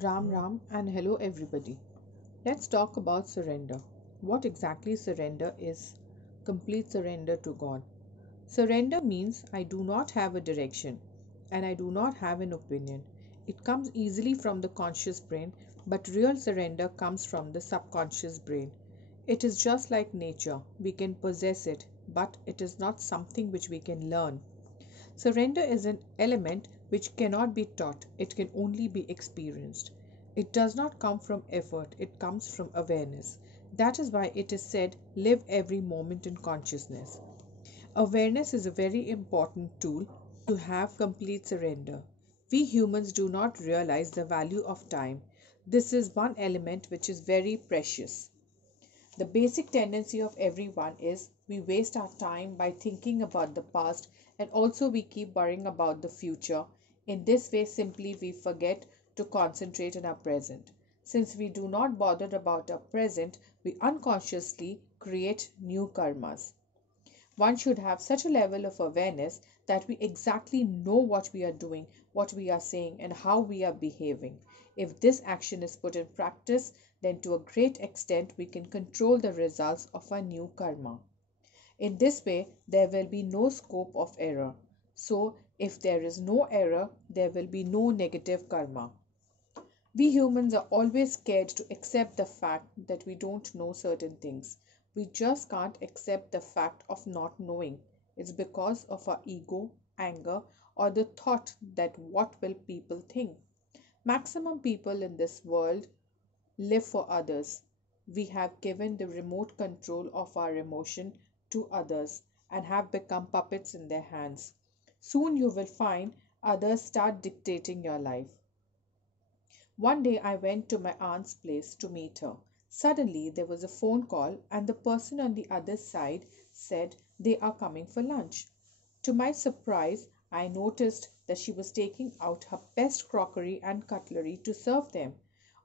Ram Ram and hello everybody. Let's talk about surrender. What exactly surrender is? Complete surrender to God. Surrender means I do not have a direction and I do not have an opinion. It comes easily from the conscious brain, but real surrender comes from the subconscious brain. It is just like nature. We can possess it, but it is not something which we can learn. Surrender is an element which cannot be taught, it can only be experienced. It does not come from effort, it comes from awareness. That is why it is said, live every moment in consciousness. Awareness is a very important tool to have complete surrender. We humans do not realize the value of time. This is one element which is very precious. The basic tendency of everyone is we waste our time by thinking about the past and also we keep worrying about the future. In this way, simply we forget to concentrate on our present. Since we do not bother about our present, we unconsciously create new karmas. One should have such a level of awareness that we exactly know what we are doing, what we are saying, and how we are behaving. If this action is put in practice, then to a great extent we can control the results of our new karma. In this way, there will be no scope of error. So, if there is no error, there will be no negative karma. We humans are always scared to accept the fact that we don't know certain things. We just can't accept the fact of not knowing. It's because of our ego, anger, or the thought that what will people think. Maximum people in this world live for others. We have given the remote control of our emotion to others and have become puppets in their hands. Soon you will find others start dictating your life. One day I went to my aunt's place to meet her. Suddenly there was a phone call, and the person on the other side said they are coming for lunch. To my surprise, I noticed that she was taking out her best crockery and cutlery to serve them.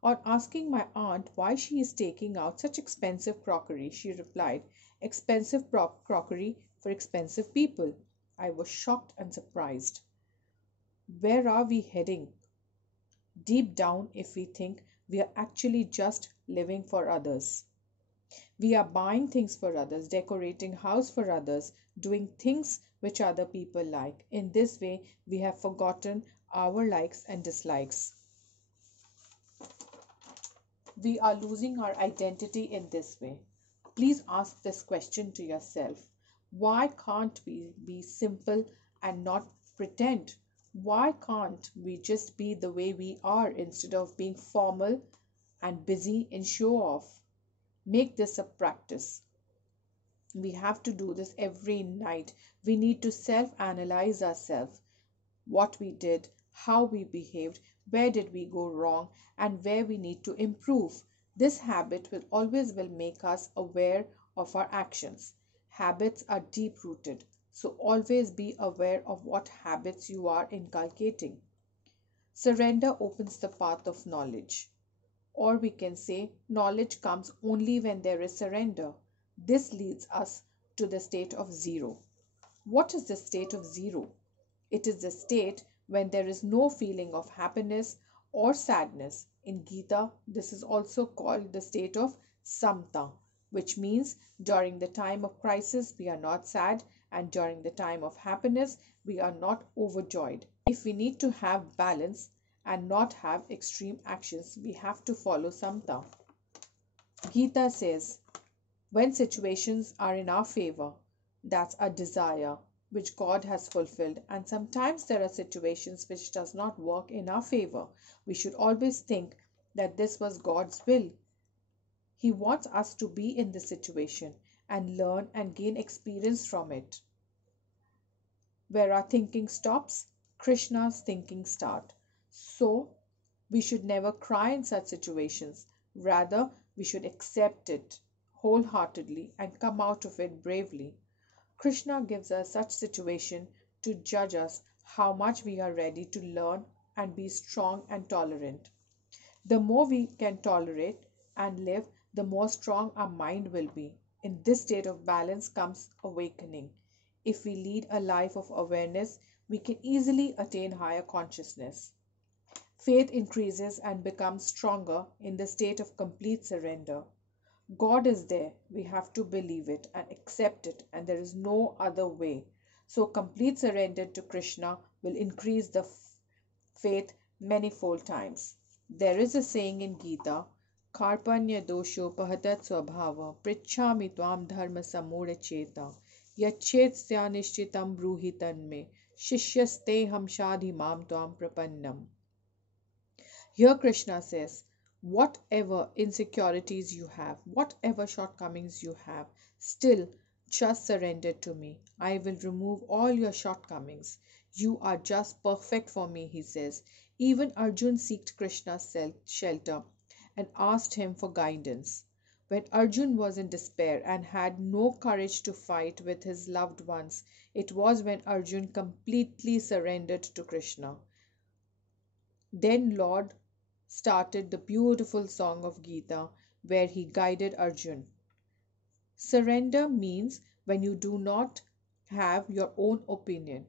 On asking my aunt why she is taking out such expensive crockery, she replied, expensive crockery for expensive people. I was shocked and surprised. Where are we heading? Deep down, if we think we are actually just living for others. We are buying things for others, decorating house for others, doing things which other people like. In this way, we have forgotten our likes and dislikes. We are losing our identity in this way. Please ask this question to yourself. Why can't we be simple and not pretend? Why can't we just be the way we are instead of being formal and busy in show off? Make this a practice. We have to do this every night. We need to self analyze ourselves, what we did, how we behaved, where did we go wrong, and where we need to improve. This habit will make us aware of our actions. Habits are deep rooted, so always be aware of what habits you are inculcating. Surrender opens the path of knowledge. Or we can say knowledge comes only when there is surrender. This leads us to the state of zero. What is the state of zero? It is the state when there is no feeling of happiness or sadness. In Gita, this is also called the state of samta, which means during the time of crisis we are not sad and during the time of happiness we are not overjoyed. If we need to have balance and not have extreme actions, we have to follow samta. Gita says, when situations are in our favor, that's a desire which God has fulfilled, and sometimes there are situations which does not work in our favor. We should always think that this was God's will. He wants us to be in this situation and learn and gain experience from it. Where our thinking stops, Krishna's thinking starts. So we should never cry in such situations. Rather, we should accept it wholeheartedly and come out of it bravely. Krishna gives us such situation to judge us how much we are ready to learn and be strong and tolerant. The more we can tolerate and live, the more strong our mind will be. In this state of balance comes awakening. If we lead a life of awareness, we can easily attain higher consciousness. Faith increases and becomes stronger in the state of complete surrender. God is there. We have to believe it and accept it, and there is no other way. So, complete surrender to Krishna will increase the faith manifold times. There is a saying in Gita, Karpanya dosho pahatat swabhava prichhami tvam dharma samura cheta yachetsya nishchitam bruhi tanme shishyaste ham shadhimam tvam prapannam. Here Krishna says, whatever insecurities you have, whatever shortcomings you have, still just surrender to me. I will remove all your shortcomings. You are just perfect for me, he says. Even Arjun sought Krishna's shelter and asked him for guidance. When Arjun was in despair and had no courage to fight with his loved ones, it was when Arjun completely surrendered to Krishna. Then Lord started the beautiful song of Gita where he guided Arjun. Surrender means when you do not have your own opinion,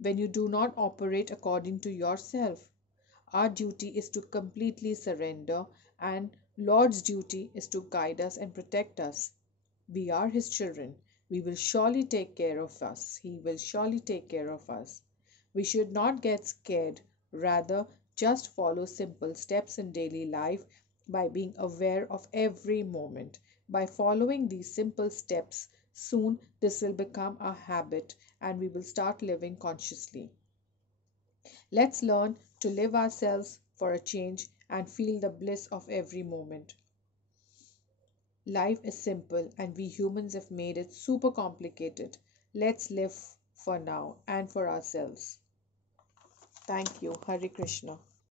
when you do not operate according to yourself. Our duty is to completely surrender, and Lord's duty is to guide us and protect us. We are His children. We will surely take care of us. He will surely take care of us. We should not get scared, rather, just follow simple steps in daily life by being aware of every moment. By following these simple steps, soon this will become a habit and we will start living consciously. Let's learn to live ourselves for a change and feel the bliss of every moment. Life is simple and we humans have made it super complicated. Let's live for now and for ourselves. Thank you. Hare Krishna.